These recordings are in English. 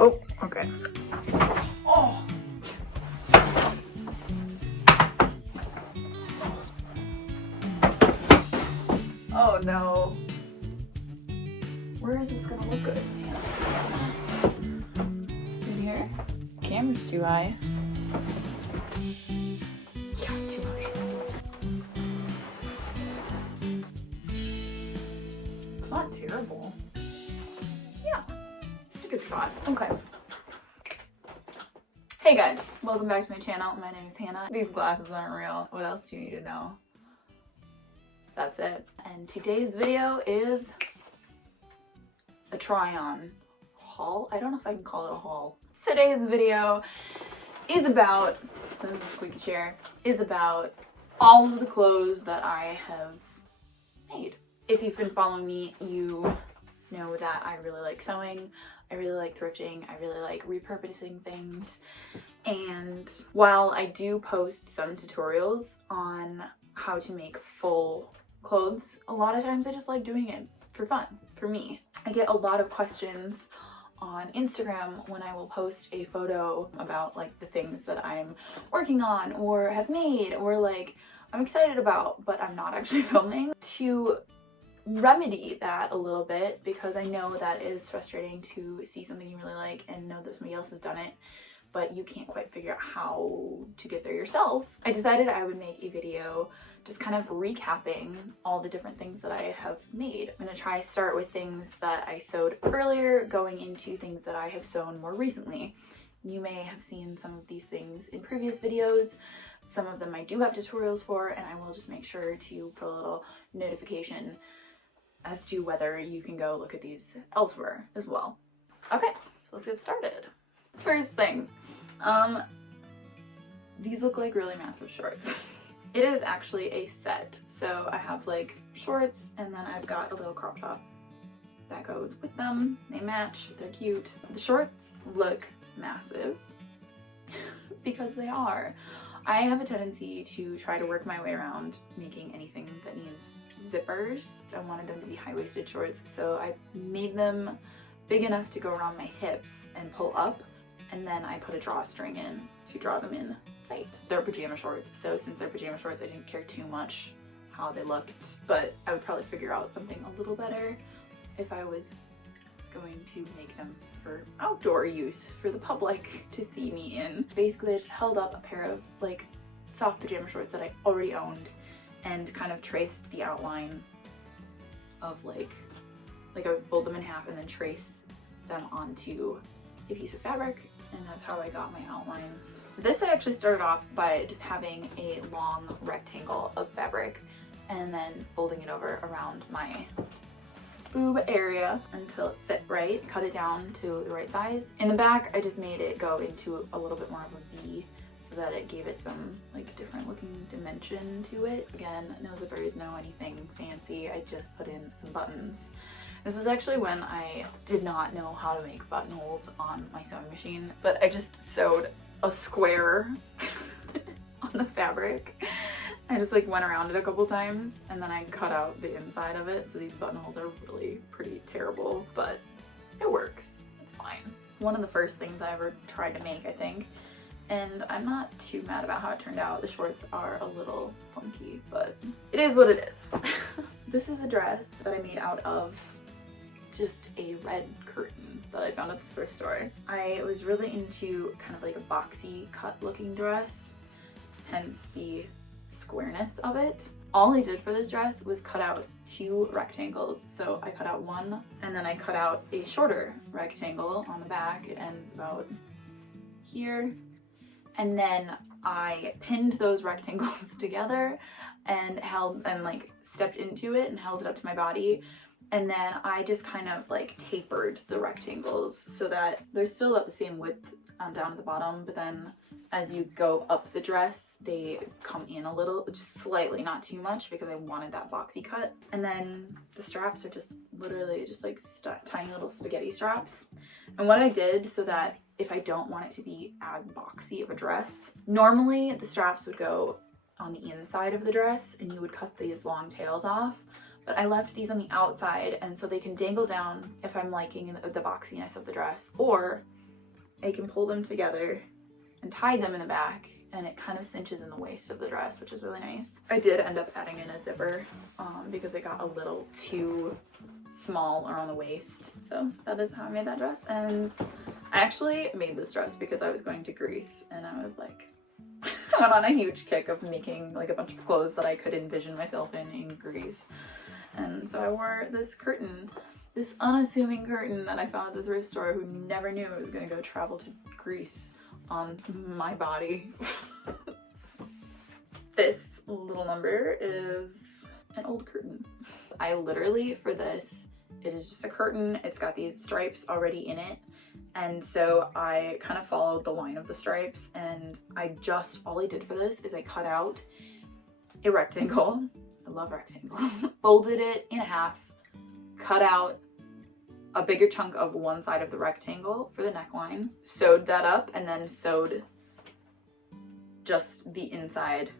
Oh, okay. Oh. Oh no. Where is this gonna look good? In here? Camera's too high. Yeah, too high. It's not terrible. Yeah, it's a good shot. Okay. Hey guys, welcome back to my channel. My name is Hannah. These glasses aren't real. What else do you need to know? That's it. And today's video is a try-on haul. I don't know if I can call it a haul. Today's video is about, this is a squeaky chair, is about all of the clothes that I have made. If you've been following me, you know that I really like sewing, I really like thrifting, I really like repurposing things. And while I do post some tutorials on how to make full clothes, a lot of times I just like doing it for fun, for me. I get a lot of questions on Instagram when I will post a photo about like the things that I'm working on or have made or like I'm excited about but I'm not actually filming, to remedy that a little bit, because I know that it is frustrating to see something you really like and know that somebody else has done it but you can't quite figure out how to get there yourself. I decided I would make a video just kind of recapping all the different things that I have made. I'm gonna try start with things that I sewed earlier, going into things that I have sewn more recently. You may have seen some of these things in previous videos. Some of them I do have tutorials for, and I will just make sure to put a little notification as to whether you can go look at these elsewhere as well. Okay, so let's get started. First thing, these look like really massive shorts. It is actually a set, so I have like shorts and then I've got a little crop top that goes with them. They match, they're cute. The shorts look massive because they are. I have a tendency to try to work my way around making anything that needs zippers. I wanted them to be high-waisted shorts, so I made them big enough to go around my hips and pull up, and then I put a drawstring in to draw them in tight. They're pajama shorts, so since they're pajama shorts I didn't care too much how they looked, but I would probably figure out something a little better if I was going to make them for outdoor use for the public to see me in. Basically I just held up a pair of like soft pajama shorts that I already owned and kind of traced the outline of like I would fold them in half and then trace them onto a piece of fabric, and that's how I got my outlines. This I actually started off by just having a long rectangle of fabric and then folding it over around my boob area until it fit right, cut it down to the right size. In the back I just made it go into a little bit more of a V so that it gave it some like different looking dimension to it. Again, no zippers, no anything fancy, I just put in some buttons. This is actually when I did not know how to make buttonholes on my sewing machine, but I just sewed a square on the fabric. I just like went around it a couple times and then I cut out the inside of it, so these buttonholes are really pretty terrible, but it works, it's fine. One of the first things I ever tried to make, I think, and I'm not too mad about how it turned out. The shorts are a little funky, but it is what it is. This is a dress that I made out of just a red curtain that I found at the thrift store. I was really into kind of like a boxy cut looking dress, hence the squareness of it. All I did for this dress was cut out 2 rectangles. So I cut out one and then I cut out a shorter rectangle on the back. It ends about here. And then I pinned those rectangles together and like stepped into it and held it up to my body. And then I just kind of like tapered the rectangles so that they're still about the same width down at the bottom, but then as you go up the dress, they come in a little, just slightly, not too much, because I wanted that boxy cut. And then the straps are just literally just like tiny little spaghetti straps. And what I did, so that if I don't want it to be as boxy of a dress, normally the straps would go on the inside of the dress and you would cut these long tails off. But I left these on the outside, and so they can dangle down if I'm liking the boxiness of the dress, or I can pull them together and tie them in the back, and it kind of cinches in the waist of the dress, which is really nice. I did end up adding in a zipper because it got a little too small around the waist. So that is how I made that dress. And I actually made this dress because I was going to Greece, and I was like, I went on a huge kick of making like a bunch of clothes that I could envision myself in Greece. And so I wore this curtain, this unassuming curtain that I found at the thrift store, who never knew I was gonna go travel to Greece on my body. This little number is an old curtain. I literally, for this, it is just a curtain. It's got these stripes already in it. And so I kind of followed the line of the stripes, and all I did for this is I cut out a rectangle. I love rectangles. Folded it in half, cut out a bigger chunk of one side of the rectangle for the neckline, sewed that up, and then sewed just the inside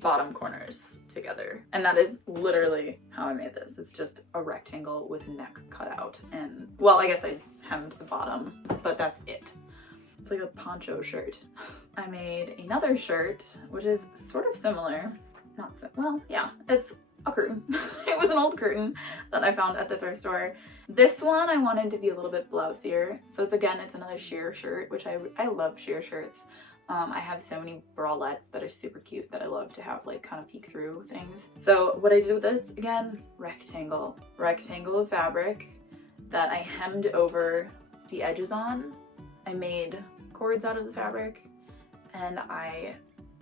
bottom corners together. And that is literally how I made this. It's just a rectangle with neck cut out. And well, I guess I hemmed the bottom, but that's it. It's like a poncho shirt. I made another shirt, which is sort of similar. Not so, well, yeah, it's a curtain. It was an old curtain that I found at the thrift store. This one I wanted to be a little bit blousier. So it's another sheer shirt, which I love sheer shirts. I have so many bralettes that are super cute that I love to have like kind of peek through things. So what I did with this, again, rectangle of fabric that I hemmed over the edges on. I made cords out of the fabric and I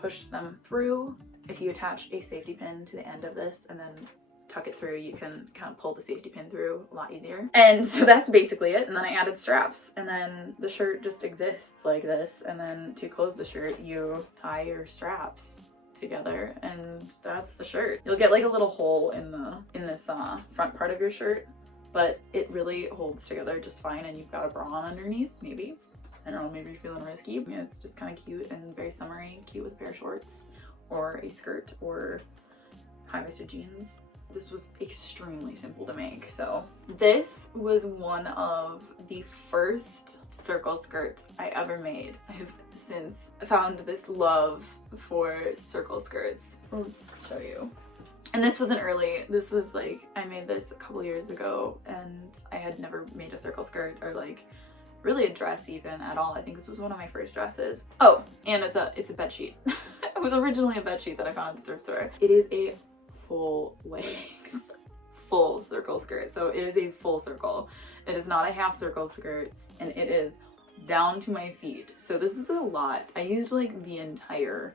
pushed them through. If you attach a safety pin to the end of this and then tuck it through, you can kind of pull the safety pin through a lot easier. And so that's basically it. And then I added straps, and then the shirt just exists like this. And then to close the shirt, you tie your straps together, and that's the shirt. You'll get like a little hole in this front part of your shirt, but it really holds together just fine. And you've got a bra on underneath, maybe. I don't know, maybe you're feeling risky. Yeah, it's just kind of cute and very summery, cute with a pair of shorts or a skirt or high-waisted jeans. This was extremely simple to make. So this was one of the first circle skirts I ever made. I have since found this love for circle skirts. Let's show you. And this was like, I made this a couple years ago, and I had never made a circle skirt or like really a dress even at all. I think this was one of my first dresses. Oh, and it's a bed sheet. It was originally a bed sheet that I found at the thrift store. It is a full length, full circle skirt. So it is a full circle. It is not a half circle skirt, and it is down to my feet. So this is a lot. I used like the entire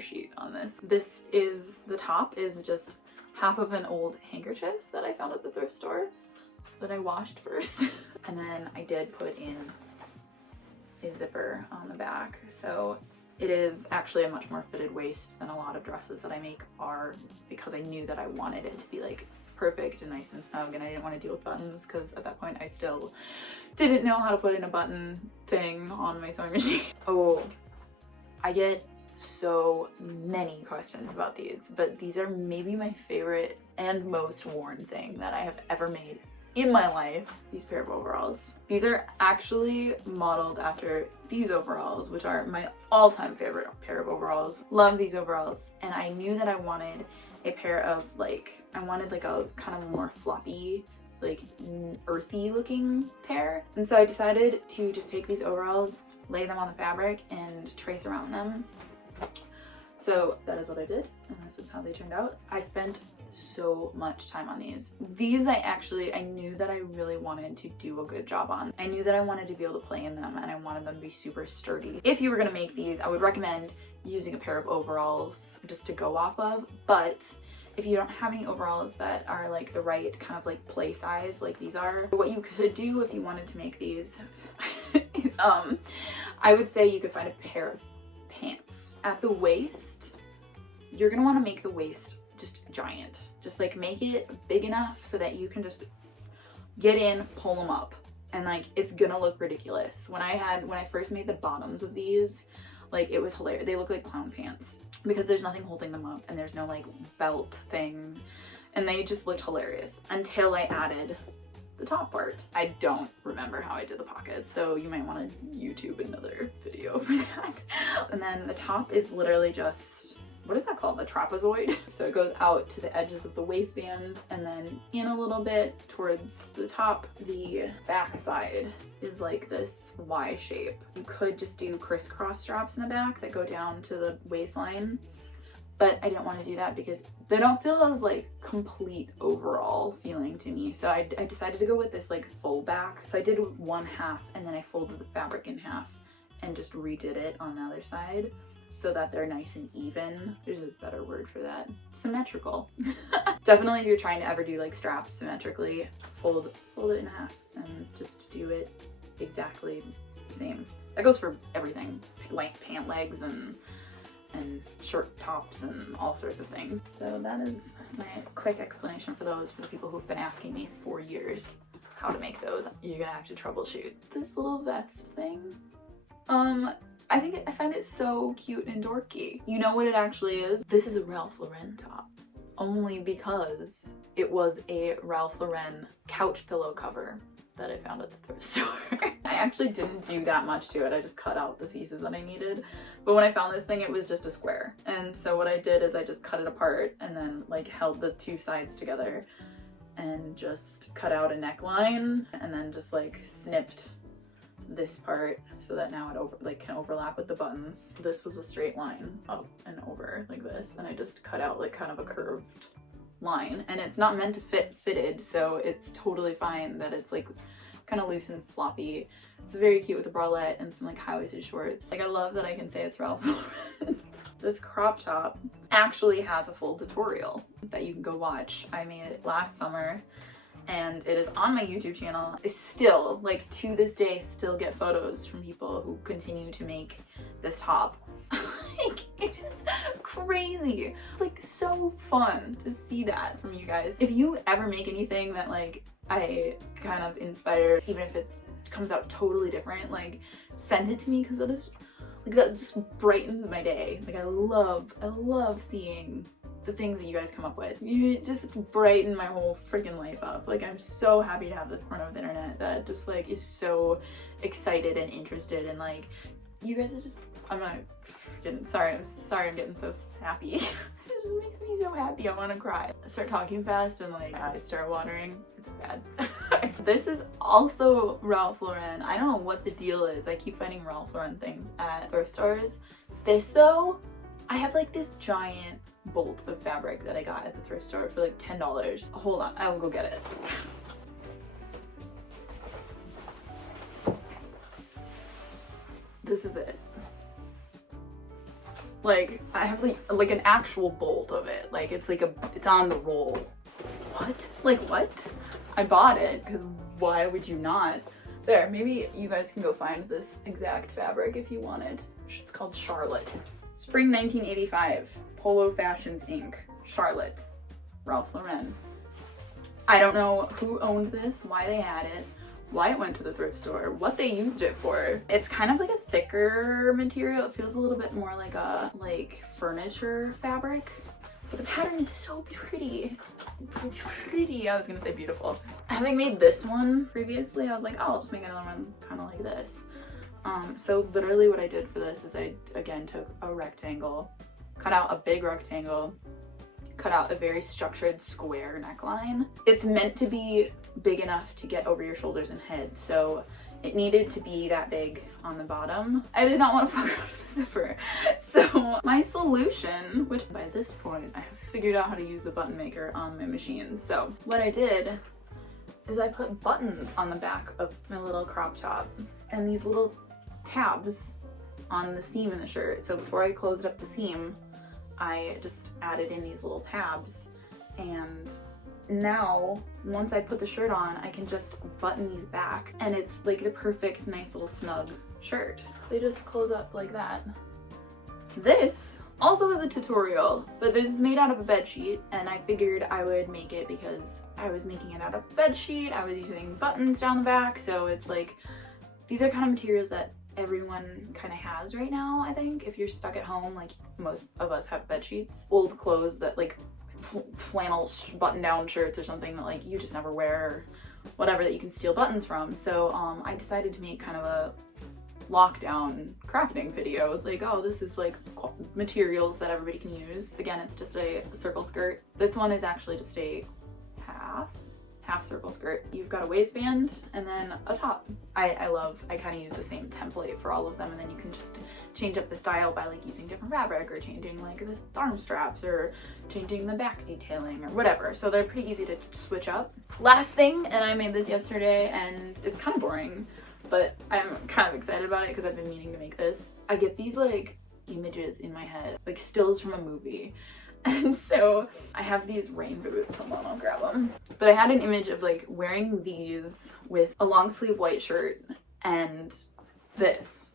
sheet on this. The top is just half of an old handkerchief that I found at the thrift store that I washed first. And then I did put in a zipper on the back. So it is actually a much more fitted waist than a lot of dresses that I make are, because I knew that I wanted it to be like perfect and nice and snug, and I didn't want to deal with buttons because at that point I still didn't know how to put in a button thing on my sewing machine. Oh, I get so many questions about these, but these are maybe my favorite and most worn thing that I have ever made in my life. These pair of overalls. These are actually modeled after these overalls, which are my all-time favorite pair of overalls. Love these overalls. And I knew that I wanted a pair of like, I wanted like a kind of more floppy, like earthy looking pair. And so I decided to just take these overalls, lay them on the fabric, and trace around them. So that is what I did, and this is how they turned out. I spent so much time on these. These I knew that I really wanted to do a good job on. I knew that I wanted to be able to play in them, and I wanted them to be super sturdy. If you were gonna make these, I would recommend using a pair of overalls just to go off of, but if you don't have any overalls that are like the right kind of like play size like these are, what you could do if you wanted to make these is I would say you could find a pair of pants. At the waist, you're gonna want to make the waist just giant. Just like make it big enough so that you can just get in, pull them up, and like it's gonna look ridiculous. When I first made the bottoms of these, like it was hilarious. They look like clown pants because there's nothing holding them up and there's no like belt thing, and they just looked hilarious until I added the top part. I don't remember how I did the pockets, so you might want to YouTube another video for that. And then the top is literally just, what is that called? A trapezoid. So it goes out to the edges of the waistband and then in a little bit towards the top. The back side is like this Y shape. You could just do crisscross straps in the back that go down to the waistline, but I didn't want to do that because they don't feel as like complete overall feeling to me. So I decided to go with this like full back. So I did one half and then I folded the fabric in half and just redid it on the other side so that they're nice and even. There's a better word for that. Symmetrical. Definitely if you're trying to ever do like straps symmetrically, fold it in half and just do it exactly the same. That goes for everything, like pant legs and short tops and all sorts of things. So that is my quick explanation for those, for the people who've been asking me for years how to make those. You're gonna have to troubleshoot this little vest thing. I find it so cute and dorky. You know what it actually is? This is a Ralph Lauren top, only because it was a Ralph Lauren couch pillow cover that I found at the thrift store. I actually didn't do that much to it. I just cut out the pieces that I needed. But when I found this thing, it was just a square. And so what I did is I just cut it apart and then like held the two sides together and just cut out a neckline and then just like snipped this part so that now it can overlap with the buttons. This was a straight line up and over like this, and I just cut out like kind of a curved line, and it's not meant to fitted, so it's totally fine that it's like kind of loose and floppy. It's very cute with a bralette and some like high-waisted shorts. Like I love that I can say it's Ralph Lauren. This crop top actually has a full tutorial that you can go watch. I made it last summer and it is on my YouTube channel. I still, like to this day, still get photos from people who continue to make this top. Like, it's just crazy. It's like so fun to see that from you guys. If you ever make anything that like I kind of inspired, even if it comes out totally different, like send it to me, because that is like, that just brightens my day. Like I love seeing the things that you guys come up with. You just brighten my whole freaking life up. Like I'm so happy to have this corner of the internet that just like is so excited and interested, and like you guys are just, I'm not freaking sorry I'm getting so happy. This just makes me so happy. I want to cry. I start talking fast and like I start watering. It's bad. This is also Ralph Lauren. I don't know what the deal is. I keep finding Ralph Lauren things at thrift stores. This though, I have like this giant bolt of fabric that I got at the thrift store for like $10. Hold on, I will go get it. This is it. Like I have like an actual bolt of it. Like it's on the roll. What? Like what? I bought it because why would you not? There, maybe you guys can go find this exact fabric if you want it. It's called Charlotte. Spring 1985, Polo Fashions Inc. Charlotte, Ralph Lauren. I don't know who owned this, why they had it, why it went to the thrift store, what they used it for. It's kind of like a thicker material. It feels a little bit more like a furniture fabric, but the pattern is so pretty. Pretty, I was gonna say beautiful. Having made this one previously, I was like, oh, I'll just make another one kind of like this. So literally what I did for this is I again took a rectangle, cut out a big rectangle, cut out a very structured square neckline. It's meant to be big enough to get over your shoulders and head, so it needed to be that big on the bottom. I did not want to fuck around with the zipper. So my solution, which by this point I have figured out how to use the button maker on my machine. So what I did is I put buttons on the back of my little crop top and these little tabs on the seam in the shirt. So before I closed up the seam, I just added in these little tabs, and now once I put the shirt on, I can just button these back and it's like the perfect nice little snug shirt. They just close up like that. This also has a tutorial, but this is made out of a bed sheet, and I figured I would make it because I was making it out of a bed sheet. I was using buttons down the back, so it's like these are kind of materials that everyone kind of has right now. I think if you're stuck at home, like most of us have bed sheets, old clothes that like flannel button down shirts or something that like you just never wear, whatever that you can steal buttons from. So I decided to make kind of a lockdown crafting video. I was like, oh, this is like materials that everybody can use. Again, it's just a circle skirt. This one is actually just a half circle skirt. You've got a waistband and then a top. I kind of use the same template for all of them, and then you can just change up the style by like using different fabric or changing like the arm straps or changing the back detailing or whatever. So they're pretty easy to switch up. Last thing, and I made this yesterday and it's kind of boring, but I'm kind of excited about it because I've been meaning to make this. I get these like images in my head, like stills from a movie. And so I have these rain boots. Hold on, I'll grab them. But I had an image of like wearing these with a long sleeve white shirt and this.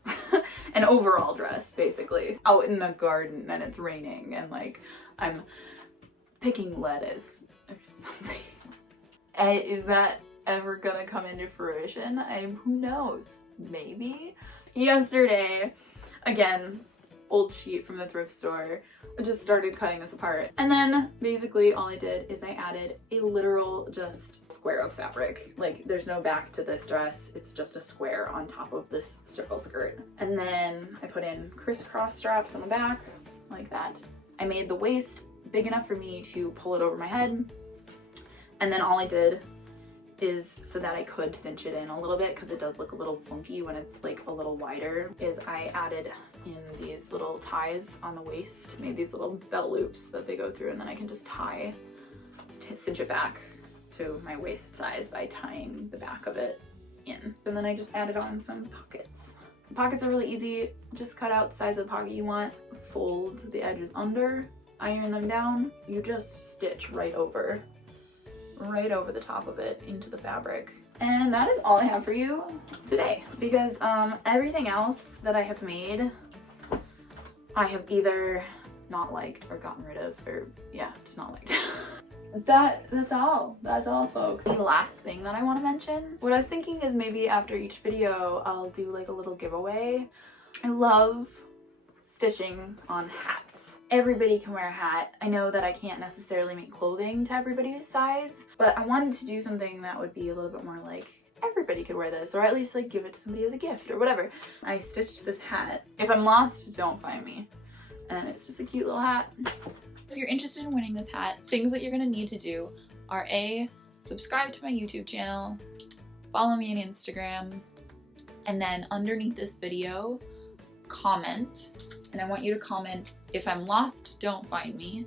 An overall dress, basically. Out in a garden and it's raining and like I'm picking lettuce or something. Is that ever gonna come into fruition? Who knows? Maybe? Yesterday, again, old sheet from the thrift store, I just started cutting this apart. And then basically all I did is I added a literal just square of fabric. Like there's no back to this dress, it's just a square on top of this circle skirt. And then I put in crisscross straps on the back, like that. I made the waist big enough for me to pull it over my head. And then all I did is, so that I could cinch it in a little bit because it does look a little funky when it's like a little wider, is I added in these little ties on the waist, made these little belt loops that they go through, and then I can just cinch it back to my waist size by tying the back of it in. And then I just added on some pockets. The pockets are really easy. Just cut out the size of the pocket you want, fold the edges under, iron them down. You just stitch right over the top of it into the fabric. And that is all I have for you today, because everything else that I have made I have either not liked or gotten rid of, or yeah, just not liked. That's all folks. The last thing that I want to mention, what I was thinking is maybe after each video I'll do like a little giveaway. I love stitching on hats. Everybody can wear a hat. I know that I can't necessarily make clothing to everybody's size, but I wanted to do something that would be a little bit more like everybody could wear this, or at least like give it to somebody as a gift or whatever. I stitched this hat. If I'm lost, don't find me. And it's just a cute little hat. If you're interested in winning this hat, things that you're gonna need to do are A, subscribe to my YouTube channel, follow me on Instagram, and then underneath this video, comment. And I want you to comment, if I'm lost, don't find me,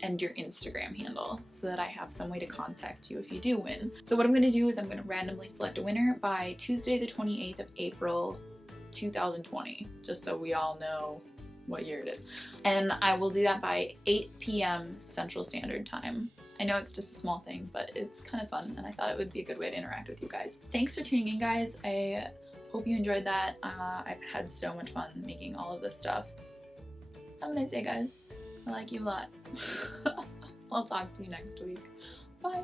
and your Instagram handle, so that I have some way to contact you if you do win. So what I'm gonna do is I'm gonna randomly select a winner by Tuesday the 28th of April 2020, just so we all know what year it is. And I will do that by 8 p.m. Central Standard Time. I know it's just a small thing, but it's kind of fun, and I thought it would be a good way to interact with you guys. Thanks for tuning in, guys. I hope you enjoyed that. I've had so much fun making all of this stuff. Have a nice day, guys. I like you a lot. I'll talk to you next week. Bye.